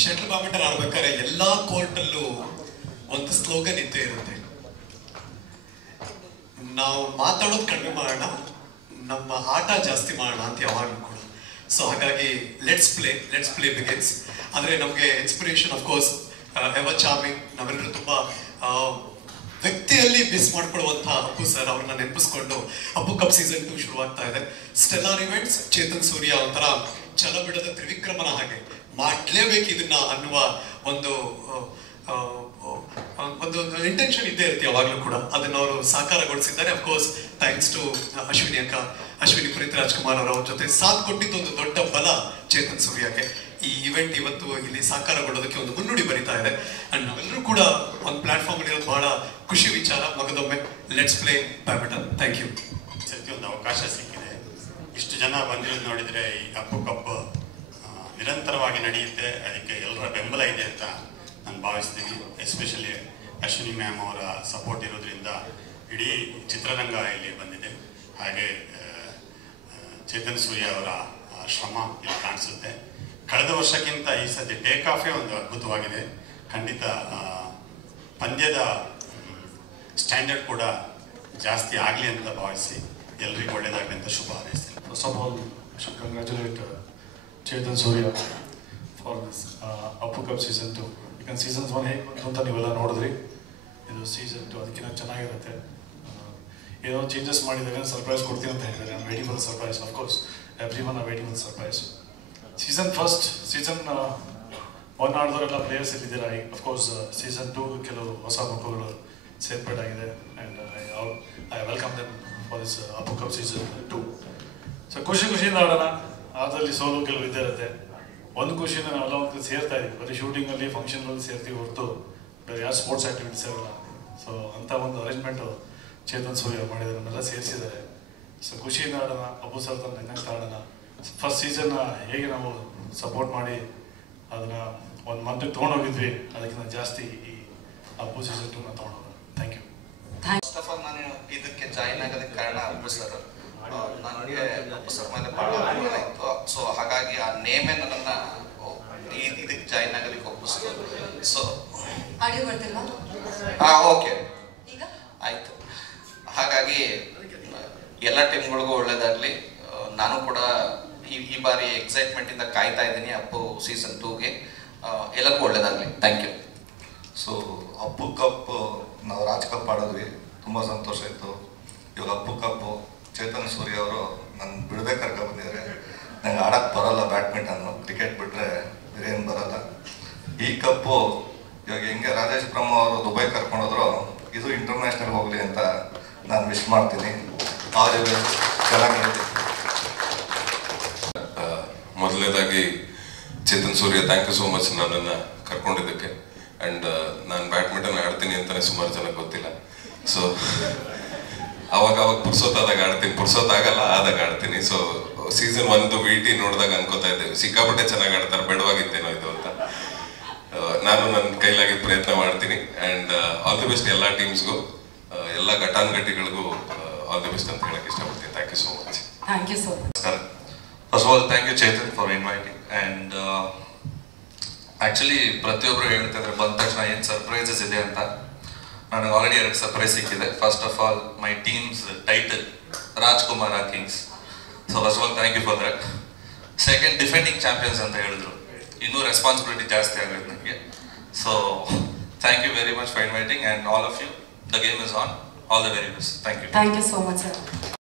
Shuttle badminton ಆಡ್ಬೇಕಾದ್ರೆ ಎಲ್ಲಾ court ಅಲ್ಲೂ ಒಂದು ಸ್ಲೋಗನ್ ಇದ್ದೇ ಇರುತ್ತೆ. ನಾವು ಮಾತಾಡೋದು ಕಡಿಮೆ ಮಾಡೋಣ, ನಮ್ಮ ಆಟ ಜಾಸ್ತಿ ಮಾಡೋಣ ಅಂತ ಯಾವಾಗಲೂ ಕೂಡ. ಸೊ ಹಾಗಾಗಿ ಲೆಟ್ಸ್ ಪ್ಲೇ ಬಿಗಿನ್ಸ್. ಆದರೆ ನಮಗೆ inspiration of course ever charming, ನಾವೆಲ್ಲರೂ ತುಂಬ ವ್ಯಕ್ತಿಯಲ್ಲಿ ಮಿಸ್ ಮಾಡ್ಕೊಳ್ಳುವಂತಹ ಅಪ್ಪು ಸರ್, ಅವ್ರನ್ನ ನೆನಪಿಸ್ಕೊಂಡು ಅಪ್ಪು ಕಪ್ ಸೀಸನ್ 2 ಶುರುವಾಗ್ತಾ ಇದೆ. ಸ್ಟೆಲ್ಲಾರ್ ಇವೆಂಟ್ಸ್, ಚೇತನ್ ಸೂರ್ಯ ಒಂಥರ ಛಲ ಬಿಡದ ತ್ರಿವಿಕ್ರಮನ ಹಾಗೆ ಮಾಡಲೇಬೇಕು ಇದನ್ನ ಅನ್ನುವ ಒಂದು ಒಂದು ಇಂಟೆನ್ಷನ್ ಇದ್ದೇ ಇರುತ್ತೆ ಯಾವಾಗಲೂ ಕೂಡ. ಅದನ್ನ ಅವರು ಸಾಕಾರಗೊಳಿಸಿದ್ದಾರೆ. ಅಫ್ಕೋರ್ಸ್ ಥ್ಯಾಂಕ್ಸ್ ಟು ಅಶ್ವಿನಿ ಅಕ್ಕ, ಅಶ್ವಿನಿ ಪುನೀತ್ ರಾಜ್ಕುಮಾರ್ ಅವರ ಜೊತೆ ಸಾಥ್ ಕೊಟ್ಟಿದ್ದು ಒಂದು ದೊಡ್ಡ ಬಲ ಚೇತನ್ ಸೂರ್ಯಗೆ. ಈ ಇವೆಂಟ್ ಇವತ್ತು ಇಲ್ಲಿ ಸಾಕಾರಗೊಳ್ಳೋದಕ್ಕೆ ಒಂದು ಮುನ್ನುಡಿ ಬರೀತಾ ಇದೆ. ಅಂಡ್ ನಾವೆಲ್ಲರೂ ಕೂಡ ಒಂದು ಪ್ಲಾಟ್ಫಾರ್ಮ್ ಅಲ್ಲಿ ಇರೋದು ಬಹಳ ಖುಷಿ ವಿಚಾರ. ಮಗದೊಮ್ಮೆ let's play badminton. Thank you. ಸದ್ಯ ಒಂದು ಅವಕಾಶ ಸಿಕ್ಕಿದೆ. ಇಷ್ಟು ಜನ ಬಂದಿರೋದು ನೋಡಿದರೆ ಈ ಅಪ್ಪು ಕಪ್ ನಿರಂತರವಾಗಿ ನಡೆಯುತ್ತೆ, ಅದಕ್ಕೆ ಎಲ್ಲರ ಬೆಂಬಲ ಇದೆ ಅಂತ ನಾನು ಭಾವಿಸ್ತೀನಿ. ಎಸ್ಪೆಷಲಿ ಅಶ್ವಿನಿ ಮ್ಯಾಮ್ ಅವರ ಸಪೋರ್ಟ್ ಇರೋದ್ರಿಂದ ಇಡೀ ಚಿತ್ರರಂಗ ಇಲ್ಲಿ ಬಂದಿದೆ. ಹಾಗೆ ಚೇತನ್ ಸೂರ್ಯ ಅವರ ಶ್ರಮ ಇಲ್ಲಿ ಕಾಣಿಸುತ್ತೆ. ಕಳೆದ ವರ್ಷಕ್ಕಿಂತ ಈ ಸದ್ಯ ಟೇಕ್ ಆಫೇ ಒಂದು ಅದ್ಭುತವಾಗಿದೆ. ಖಂಡಿತ ಪಂದ್ಯದ ಸ್ಟ್ಯಾಂಡರ್ಡ್ ಕೂಡ ಜಾಸ್ತಿ ಆಗಲಿ ಅಂತ ಭಾವಿಸಿ ಎಲ್ರಿಗೂ ಒಳ್ಳೆಯದಾಗಲಿ ಅಂತ ಶುಭ ಹಾರೈಸ್ತೀನಿ. First of all, I should congratulate Chetan Surya for this Appu Cup Season 2. Because Season 1 ಹೇಗೆ ಬಂತು ಅಂತ ನೀವೆಲ್ಲ ನೋಡಿದ್ರಿ, ಇದು Season 2 ಅದಕ್ಕಿಂತ ಚೆನ್ನಾಗಿರುತ್ತೆ. ಏನೋ ಚೇಂಜಸ್ ಮಾಡಿದಾಗ ಸರ್ಪ್ರೈಸ್ ಕೊಡ್ತೀನಿ ಅಂತ ಹೇಳಿದ್ದಾರೆ. I'm waiting for the surprise. Of course, everyone are waiting for the surprise. Season 1 ಆಡಿದವರೆಲ್ಲ ಪ್ಲೇಯರ್ಸ್ ಇಲ್ಲಿದ್ದೀರಾ. ಅಫ್ಕೋರ್ಸ್ Season 2 ಕೆಲವು ಹೊಸ ಮುಖಗಳು ಸೇರ್ಪಡೆಯಾಗಿದೆ. And I welcome them for this Appu cup Season 2. So ಖುಷಿಯಿಂದ ಆಡೋಣ. ಅದರಲ್ಲಿ ಸೋಲು ಕೆಲವು ಇದ್ದೇ ಇರುತ್ತೆ. ಒಂದು ಖುಷಿಯಿಂದ ನಾವೆಲ್ಲ ಒಂದು ಸೇರ್ತಾ ಇದ್ದೀವಿ. ಬರೀ ಶೂಟಿಂಗಲ್ಲಿ ಫಂಕ್ಷನ್ಗಳಲ್ಲಿ ಸೇರ್ತೀವಿ ಹೊರತು ಬೇರೆ ಯಾವ ಸ್ಪೋರ್ಟ್ಸ್ ಆ್ಯಕ್ಟಿವಿಟೀಸ್ ಇರಲ್ಲ. ಸೊ ಅಂಥ ಒಂದು ಅರೇಂಜ್ಮೆಂಟು ಚೇತನ್ ಸೂರ್ಯ ಮಾಡಿದ್ದಾರೆ, ನನ್ನೆಲ್ಲ ಸೇರಿಸಿದ್ದಾರೆ. ಸೊ ಖುಷಿಯಿಂದ ಆಡೋಣ. ಅಪ್ಪು ಸರ್ ತಂದು ನೆನಂತ ಆಡೋಣ. ಫಸ್ಟ್ ಸೀಸನ್ನ ಹೇಗೆ ನಾವು ಸಪೋರ್ಟ್ ಮಾಡಿ ಅದನ್ನು ಒಂದು ಮಂತ್ಗೆ ತೊಗೊಂಡೋಗಿದ್ವಿ, ಅದಕ್ಕಿಂತ ಜಾಸ್ತಿ ಈ ಅಪ್ಪು Season 2ನ ತೊಗೊಂಡೋಗೋಣ. Thank you. First of all ನಾನು ಇದಕ್ಕೆ ಜಾಯಿನ್ ಆಗೋದಕ್ಕೆ ಕಾರಣ ಅಪ್ಪು ಸರ್. ನನಗೆ ಅಪ್ಪು ಸರ್ ಮೇಲೆ ಭಾಳ ಅಭಿಮಾನ ಇತ್ತು. ಸೊ ಹಾಗಾಗಿ ಆ ನೇಮೇ ನನ್ನನ್ನು ಇದಕ್ಕೆ ಜಾಯಿನ್ ಆಗೋದಕ್ಕೆ ಒಪ್ಪಿಸ್ತು. ಸೊ ಆಡಿಯೋ ಬರ್ತಿಲ್ವಾ? ಓಕೆ, ಆಯಿತು. ಹಾಗಾಗಿ ಎಲ್ಲ ಟೀಮ್ಗಳಿಗೂ ಒಳ್ಳೇದಾಗಲಿ. ನಾನು ಕೂಡ ಈ ಬಾರಿ ಎಕ್ಸೈಟ್ಮೆಂಟಿಂದ ಕಾಯ್ತಾ ಇದ್ದೀನಿ ಅಪ್ಪು Season 2ಗೆ. ಎಲ್ಲರಿಗೂ ಒಳ್ಳೇದಾಗಲಿ. Thank you. So Appu cup ನಾವು ರಾಜ್ ಕಪ್ ಆಡಿದ್ವಿ, ತುಂಬ ಸಂತೋಷ ಇತ್ತು. ಇವಾಗ ಅಪ್ಪು ಕಪ್ಪು ಚೇತನ್ ಸೂರ್ಯ ಅವರು ನನ್ನ ಬಿಡದೆ ಕರ್ಕೊಂಡು ಬಂದಿದ್ದಾರೆ. ನಂಗೆ ಆಡೋಕ್ಕೆ ಬರೋಲ್ಲ ಬ್ಯಾಡ್ಮಿಂಟನ್ನು, ಕ್ರಿಕೆಟ್ ಬಿಟ್ಟರೆ ಬೇರೆ ಏನು ಬರೋಲ್ಲ. ಈ ಕಪ್ಪು ಇವಾಗ ಹೆಂಗೆ ರಾಜೇಶ್ ಬ್ರಹ್ಮ ಅವರು ದುಬೈ ಕರ್ಕೊಂಡೋದ್ರು, ಇದು ಇಂಟರ್ನ್ಯಾಷನಲ್ ಹೋಗಲಿ ಅಂತ ನಾನು ವಿಶ್ ಮಾಡ್ತೀನಿ. ಅವ್ರಿಗೆ ಚೆನ್ನಾಗಿದೆ. ಮೊದಲನೇದಾಗಿ ಚೇತನ್ ಸೂರ್ಯ, ಥ್ಯಾಂಕ್ ಯು ಸೋ ಮಚ್ ನನ್ನನ್ನು ಕರ್ಕೊಂಡಿದ್ದಕ್ಕೆ. ಆ್ಯಂಡ್ ನಾನು ಬ್ಯಾಡ್ಮಿಂಟನ್ ಆಡ್ತೀನಿ ಅಂತಲೇ ಸುಮಾರು ಜನಕ್ಕೆ ಗೊತ್ತಿಲ್ಲ. ಸೊ ಅವಾಗ ಪುರ್ಸೋತಾದಾಗ ಆಡ್ತೀನಿ, ಪುರ್ಸೋತಾಗಲ್ಲ ಆದಾಗ ಆಡ್ತೀನಿ. ಸೊ Season 1 VT ನೋಡಿದಾಗ ಅನ್ಕೋತಾ ಇದ್ದೇವೆ ಸಿಕ್ಕಾಪಟ್ಟೆ ಚೆನ್ನಾಗಿ ಆಡ್ತಾರೆ, ಬೆಡವಾಗಿದ್ದೇನೋ ಇದು ಅಂತ. ನಾನು ನನ್ನ ಕೈಲಾಗಿದ್ದ ಪ್ರಯತ್ನ ಮಾಡ್ತೀನಿ. ಆ್ಯಂಡ್ ಆಲ್ ದಿ ಬೆಸ್ಟ್ ಎಲ್ಲ ಟೀಮ್ಸ್ಗೂ, ಎಲ್ಲ ಘಟಾನುಘಟಿಗಳಿಗೂ ಆಲ್ ದಿ ಬೆಸ್ಟ್ ಅಂತ ಹೇಳಕ್ಕೆ ಇಷ್ಟಪಡ್ತೀನಿ. Thank you so much. Thank you so much. First of all thank you Chetan for inviting. And actually ಪ್ರತಿಯೊಬ್ಬರು ಹೇಳ್ತಿದ್ರೆ ಬಂದ ತಕ್ಷಣ ಏನು ಸರ್ಪ್ರೈಸಸ್ ಇದೆ ಅಂತ. ನನಗೆ ಆಲ್ರೆಡಿ 2 ಸರ್ಪ್ರೈಸ್ ಸಿಕ್ಕಿದೆ. First of all my team's title Rajkumara Kings. So first of all thank you for that. Second, defending champions ಅಂತ ಹೇಳಿದ್ರು, ಇನ್ನೂ ರೆಸ್ಪಾನ್ಸಿಬಿಲಿಟಿ ಜಾಸ್ತಿ ಆಗುತ್ತೆ ನನಗೆ. So thank you very much for inviting. And all of you, the game is on. All the very best. Thank you. Thank you so much sir.